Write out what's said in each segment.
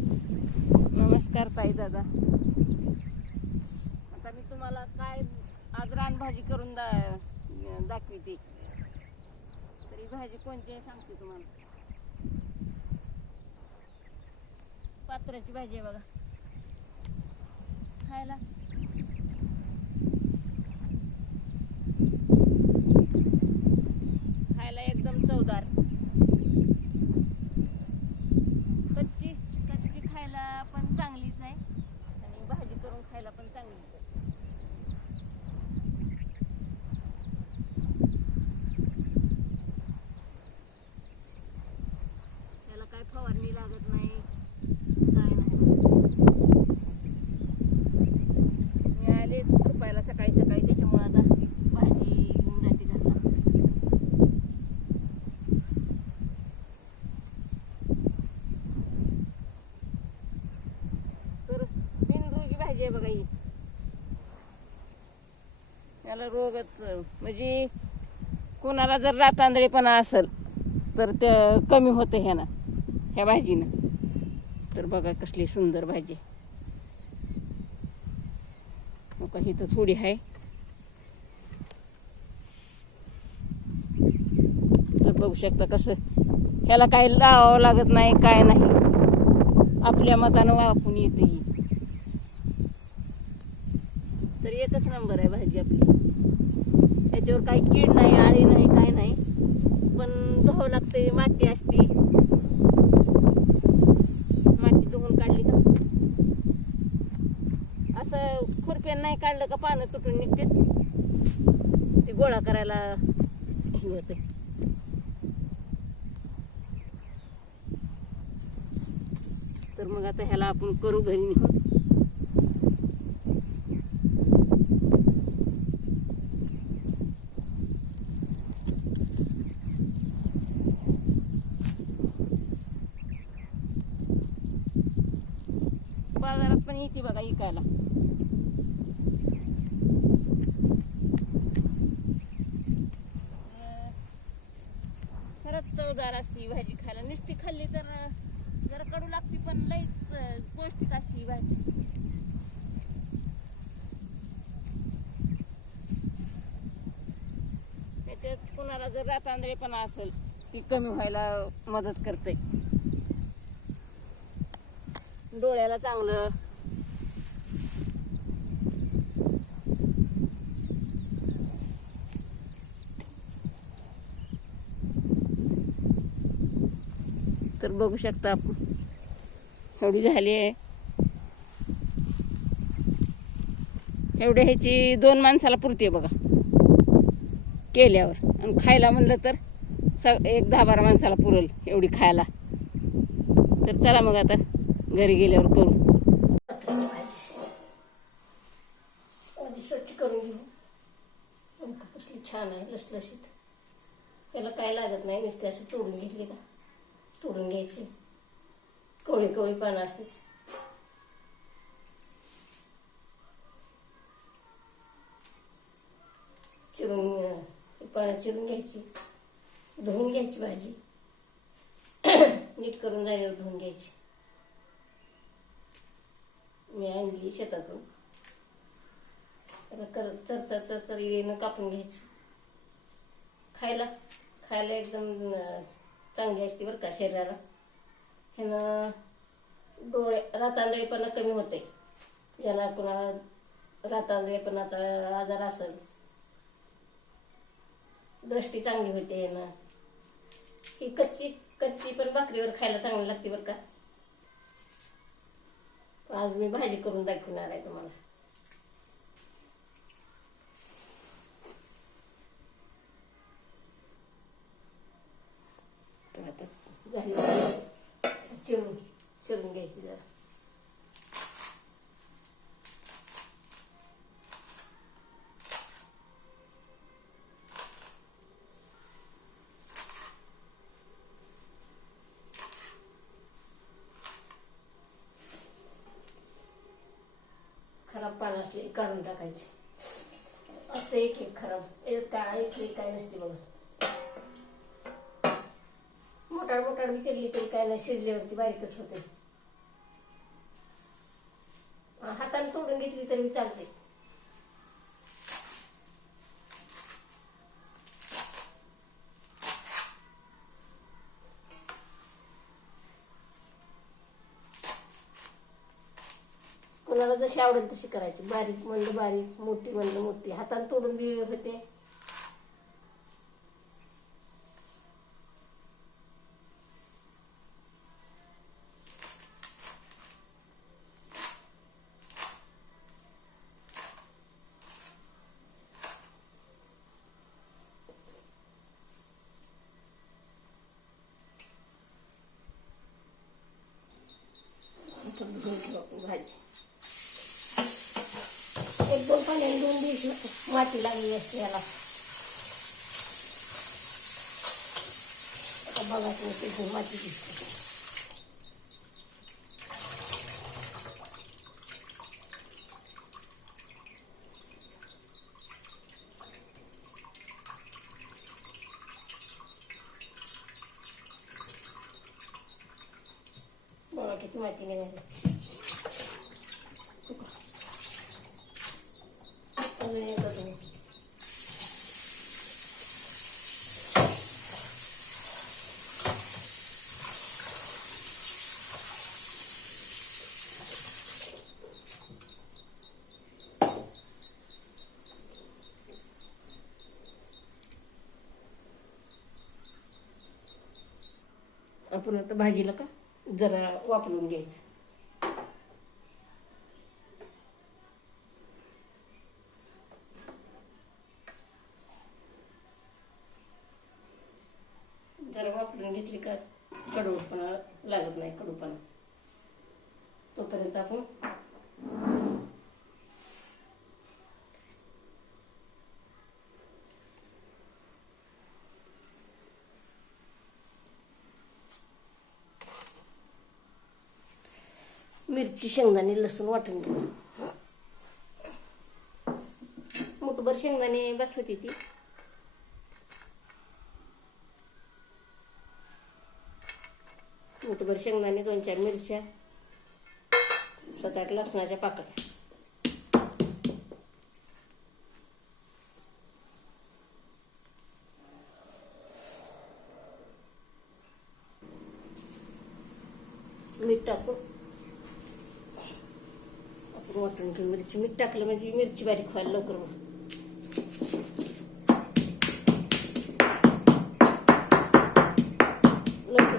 नमस्कार ताई दादा. आता मी तुम्हाला काय आज रानभाजी करून दाखविते. तरी भाजी कोणती आहे सांगते तुम्हाला. पात्राची भाजी आहे बघा, खायला खायला एकदम चवदार. कच्ची कच्ची खायला पण चांगलीच आहे आणि भाजी करून खायला पण चांगलीच आहे. त्याला काय फवारणी लागत नाही, काय नाही. मी आले खुरपायला सकाळी सकाळी, त्याच्यामुळे आता भाजी घेऊन जाते घरला. तर बिनरोगी भाजी आहे बघा ही. याला रोगच म्हणजे कोणाला जर रातांदळेपणा असेल तर ते कमी होतं ह्या भाजीनं. तर बघा कसली सुंदर भाजी. बघा ही तर थोडी आहे. तर बघू शकता कसं ह्याला काय लावावं लागत नाही, काय नाही, आपल्या मतानं वापरून येते ही. तर एकच नंबर आहे भाजी आपली. त्याच्यावर काही कीड नाही, आळी नाही, काय नाही. पण धुवावं लागते, माती असती. माती धुवून काढली का असं खुरप्यान नाही काढलं का पानं तुटून निघते. ते गोळा करायला हे होते. तर मग आता ह्याला आपण करू घरी निघून. बाजारात पण येते बघा विकायला. खरंच चवदार असते ही भाजी खायला. नुसती खाल्ली तर जरा कडू लागते, पण लईच पौष्टिक असते ही भाजी. त्याच्यात कुणाला जर रातांदळेपणा असेल ती कमी व्हायला मदत करते. डोळ्याला चांगलं. तर बघू शकता आपण एवढी झाली आहे. एवढ्या ह्याची 2 माणसाला पुरते बघा केल्यावर. आणि खायला म्हणलं तर एक 10-12 माणसाला पुरेल एवढी खायला. तर चला मग आता घरी गेल्यावर करू. आधी स्वच्छ करून घेऊ. कसली छान आहे, लसलशीत. त्याला काय लागत नाही, नुसते असं तोडून घेतले का तोडून घ्यायचे. कवळी कवळी पानं असते. पानं चिरून घ्यायची, धुवून घ्यायची भाजी. नीट करून झाल्यावर धुवून घ्यायची. मी आणली शेतातून. करत चरचर इळेनं कापून घ्यायची. खायला एकदम चांगली असते बरं का शरीराला. ह्यानं रातांदळेपणा कमी होते. ज्याला कोणाला रातांदळेपणाचा आजार असेल, दृष्टी चांगली होते ह्यानं. ही कच्ची पण भाकरीवर खायला चांगली लागते बरं का. आज मी भाजी करून दाखवणार आहे तुम्हाला. तर आता झाली चिरून घ्यायची जरा. खराब पानं असले काढून टाकायचे. असं एक खराब काय काय नसते बघा. मोठाड मोठाड विचारली तरी काय नाही, शिजल्यावरती बारीकच होते. हाताने तोडून घेतली तरी चालते. कोणाला जशी आवडेल तशी करायची. बारीक म्हणलं बारीक, मोठी म्हणलं मोठी. हाताने तोडून बी होते. भाजी 1-2 पाण्याने 2 दिवस माती लागली असते याला. आता बघा तुम्ही माती दिसते. बघा किती माती निघाली. आपण आता भाजीला का जरा वापरून घ्यायचं. जरा वापरून घेतली का कडूपणा लागत नाही. कडूपणा तोपर्यंत आपण मिरची, शेंगदाणे, लसूण वाटून घेऊ. मुठभर शेंगदाणे बस होती ती. मुठभर शेंगदाणे, 2-4 मिरच्या, 7-8 लसणाच्या पाकळ्या. मीठ टाकू. आपण वाटून घेऊ मिरची. मीठ टाकलं म्हणजे मिरची बारीक व्हायला लवकर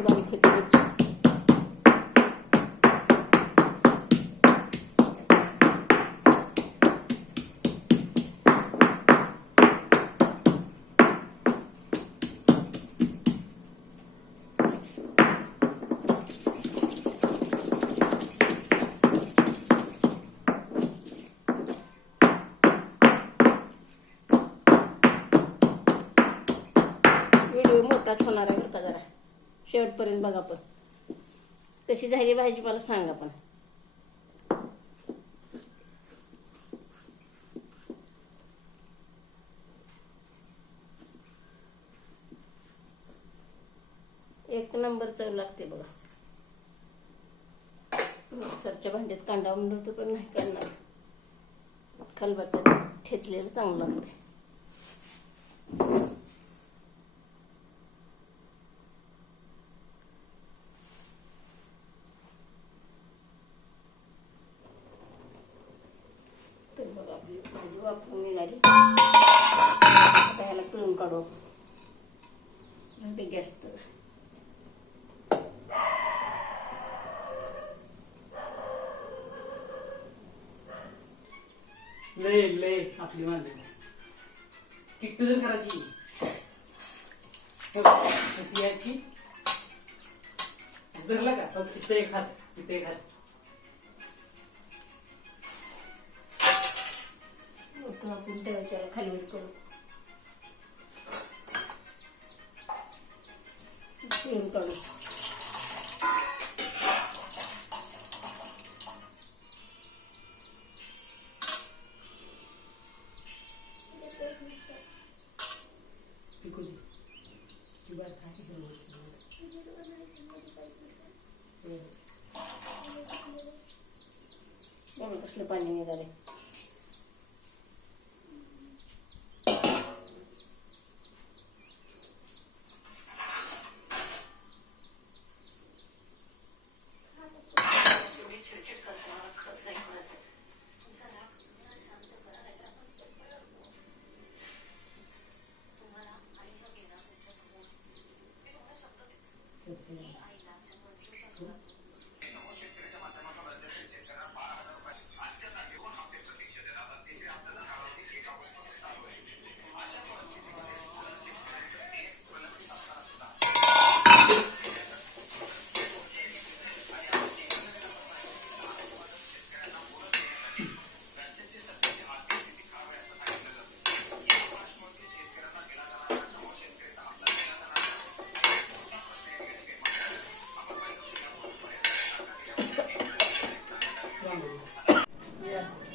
बारीक होते मिरची. व्हिडिओ मोठाच होणार आहे का जरा शेवटपर्यंत बघा. पण कशी झाली भाजी मला सांगा. पण एक नंबर चव लागते बघा. मिक्सरच्या भांड्यात कांदा म्हणतो पण नाही काढणार. खलबत्त्यात ठेचलेलं चांगलं लागते. तर बघा आपली भाजी वापरून निघाली. आता ह्याला पिळून काढू. गॅस तर लय आपली माणसं किट्ट जर करायची कशी यायची धरला का फक्त तिथे एक हात आपण त्याला खाली वर करू. पिळून काढू. कसलं पाणी निघाले.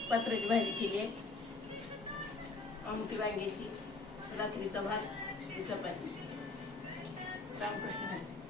पात्राची भाजी केली आहे, आमटी वांग्याची, रात्रीचा भात, चपाती. रामकृष्ण.